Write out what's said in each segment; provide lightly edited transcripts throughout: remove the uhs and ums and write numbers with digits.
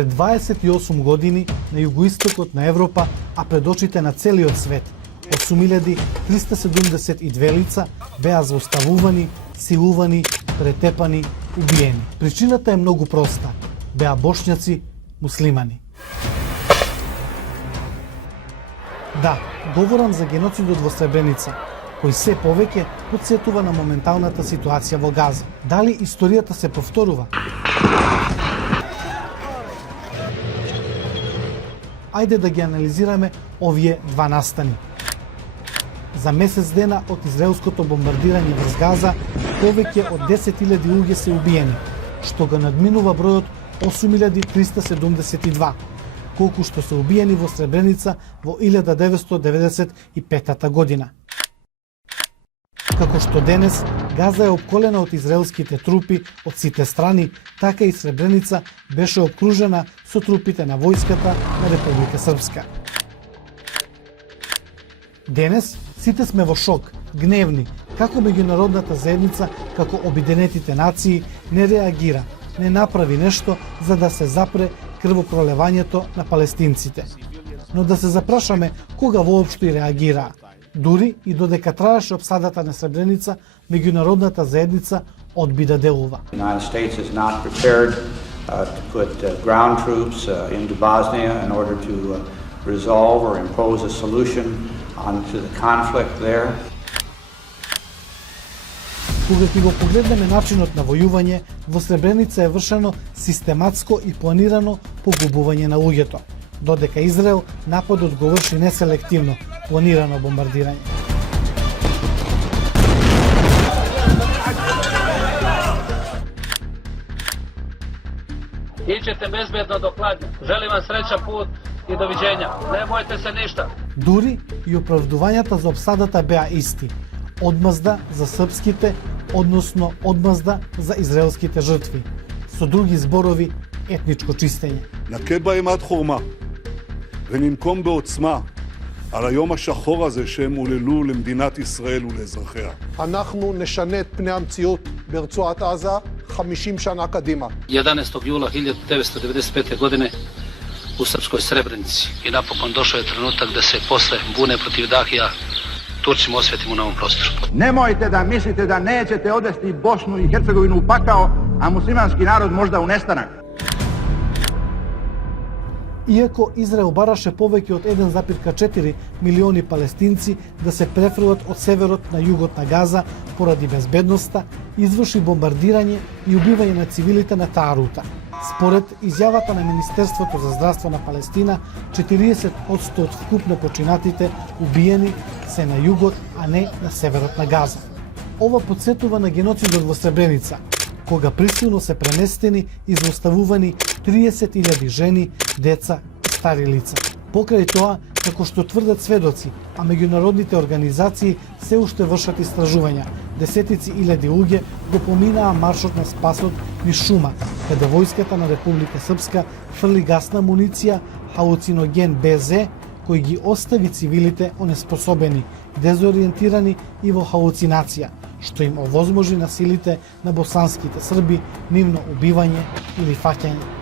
Пред 28 години на југоистокот на Европа, а пред очите на целиот свет, 8372 лица беа зауставувани, силувани, претепани, убиени. Причината е многу проста. Беа бошњаци, муслимани. Да, говорам за геноцидот во Сребреница, кој се повеќе потсетува на моменталната ситуација во Газа. Дали историјата се повторува? Ајде да ги анализираме овие два настани. За месец дена од израелското бомбардирање врз Газа, повеќе од 10.000 луѓе се убиени, што го надминува бројот 8372, колку што се убиени во Сребреница во 1995 година. Како што денес Газа е опколена од израелските трупи од сите страни, така и Сребреница беше обкружена со трупите на војската на Република Српска. Денес сите сме во шок, гневни, како меѓународната заедница, како Обединетите нации не реагира, не направи нешто за да се запре крвопролевањето на палестинците. Но да се запрашаме кога воопшто и реагираа. Дури и додека траеше опсадата на Сребреница, меѓународната заедница одби да делува. The United States is not prepared to put ground troops into Bosnia in order to resolve or impose a solution onto the conflict there. Кога ќе го погледнеме начинот на војување, во Сребреница е вршено систематско и планирано погубување на луѓето, додека Израел нападот го врши неселективно, планирано бомбардирање. Iđete bezbedno do Kladnja. Želim vam srećan put i doviđenja. Ne bojte se ništa. Дури и оправдувањата за обсадата беа исти. Одмазда за српските, односно одмазда за израелските жртви. Со други зборови, етничко чистење. נכה בהם עד חורמה, וננקום בעוצמה על היום השחור הזה שהם עוללו למדינת ישראל ולאזרחיה. אנחנו נשנה את פני המציאות ברצועת עזה 50 שנה קדימה. 11. jula 1995. godine u srpskoj Srebrenici i napokon došao je trenutak da se posle bune protiv Dahija Turcima osvetimo na ovom prostoru. Nemojte da mislite da nećete odvesti Bosnu i Hercegovinu u pakao, a muslimanski narod možda u nestanak. Иако Израел бараше повеќе од 1,4 милиони палестинци да се префрлат од северот на југот на Газа поради безбедноста, изврши бомбардирање и убивање на цивилите на таа рута. Според изјавата на Министерството за здравство на Палестина, 40% од вкупно починатите убиени се на југот, а не на северот на Газа. Ова подсетува на геноцидот во Сребреница, кога присилно се преместени и злоставувани 30.000 жени, деца и стари лица. Покрај тоа, како што тврдат сведоци, а меѓународните организации се уште вршат истражувања, десетици илјади луѓе го поминаа маршот на спасот низ шума, каде војската на Република Српска фрли гасна муниција, халуциноген БЗ, кој ги остави цивилите онеспособени, дезориентирани и во халуцинација, што им овозможи на силите на босанските срби нивно убивање или фаќање.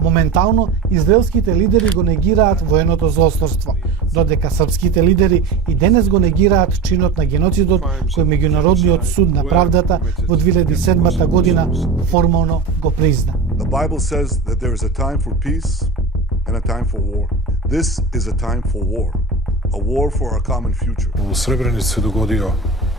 Моментално, израелските лидери го негираат военото злосторство, додека српските лидери и денес го негираат чинот на геноцидот кој меѓународниот суд на правдата во 2007 година формално го призна. The Bible says that there is a time for peace and a time for war. This is a time for war. A war for our common future. U Srebrenici se dogodio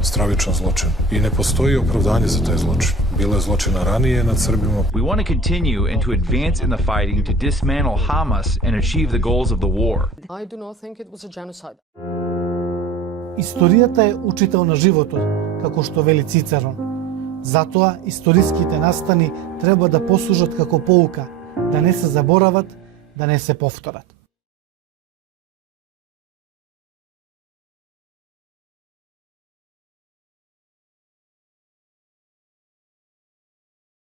stravičan zločin i ne postoji opravdanje za taj zločin. Bilo je zločina ranije nad Srbima. We want to continue and to advance in the fighting to dismantle Hamas and achieve the goals of the war. I do not think it was a genocide. Историјата е учител на животот, како што вели Цицерон. Затоа историските настани треба да послужат како поука, да не се заборават, да не се повторат.